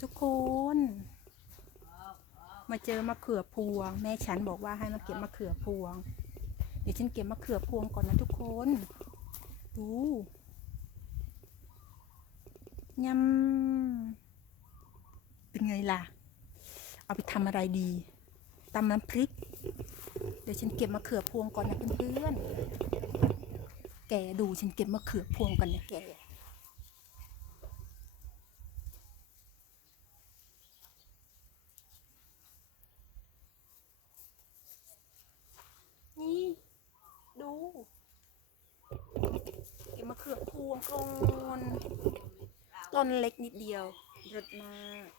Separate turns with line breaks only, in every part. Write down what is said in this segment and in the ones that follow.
ทุกคน มาเจอมะเขือพวง แม่ฉันบอกว่าให้มาเก็บมะเขือพวง เดี๋ยวฉันเก็บมะเขือพวงก่อนนะทุกคน ดูยำเป็นไงล่ะ เอาไปทำอะไรดีตำน้ำพริก เดี๋ยวฉันเก็บมะเขือพวงก่อนนะเพื่อนๆแกดูฉันเก็บมะเขือพวงก่อนนะแก นี่ ดูเก็บมะ เขือพวงก่อนต้นเล็กนิดเดียวรสมาก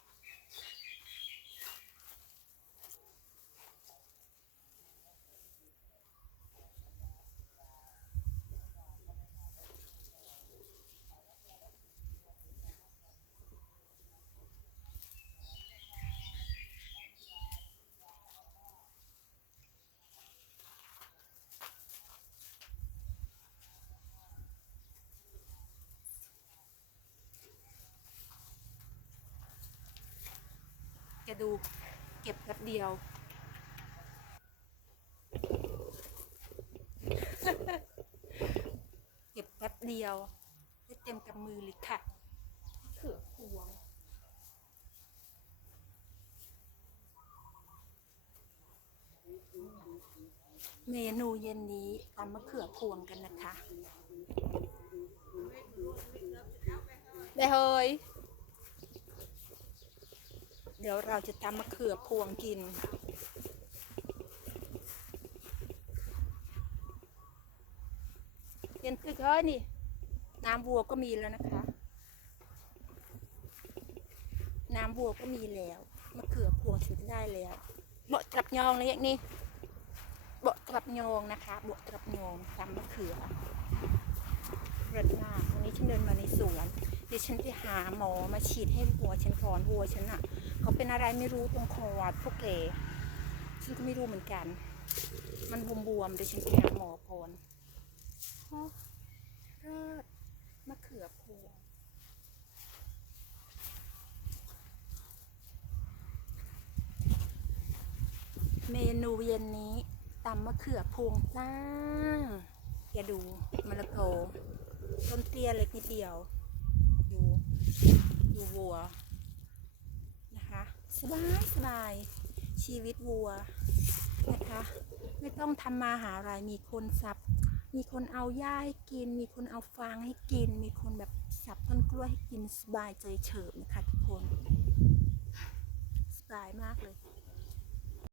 ดูเก็บแป๊บเดียว เก็บแป๊บเดียวได้เต็มกับมือเลยค่ะเขือพวงเมนูเย็นนี้ตำมะเขือพวงกันนะคะ ได้เฮ้ย เดี๋ยวเราจะตำมะเขือพวงกิน เย็นตึกเฮ้ยนี่ น้ำวัวก็มีแล้วนะคะ น้ำวัวก็มีแล้วมะเขือพวงถึงได้แล้วเบาะตรับยองเลยอย่างนี้เบาะตรับยองนะคะเบาะตรับยองตำมะเขือเริดมากวันนี้ฉันเดินมาในสวนเดี๋ยวฉันไปหาหมอมาฉีดให้วัวฉันก่อนวัวฉันอะ เขาเป็นอะไรไม่รู้ตรงคอพวกแกฉันก็ไม่รู้เหมือนกัน มันบวมๆเดี๋ยวฉันไปหาหมอก่อนฮะเลิศมะเขือพวงเมนูเย็นนี้ตำมะเขือพวงจ้าแกดูมะละกอต้นเตี้ยเล็กนิดเดียว ดู ดูวัว สบายสบายชีวิตวัวนะคะ ไม่ต้องทำมาหาอะไรมีคนสับ มีคนเอาหญ้าให้กิน มีคนเอาฟางให้กิน มีคนแบบสับต้นกล้วยให้กินสบายใจเฉิบนะคะทุกคน สบายมากเลย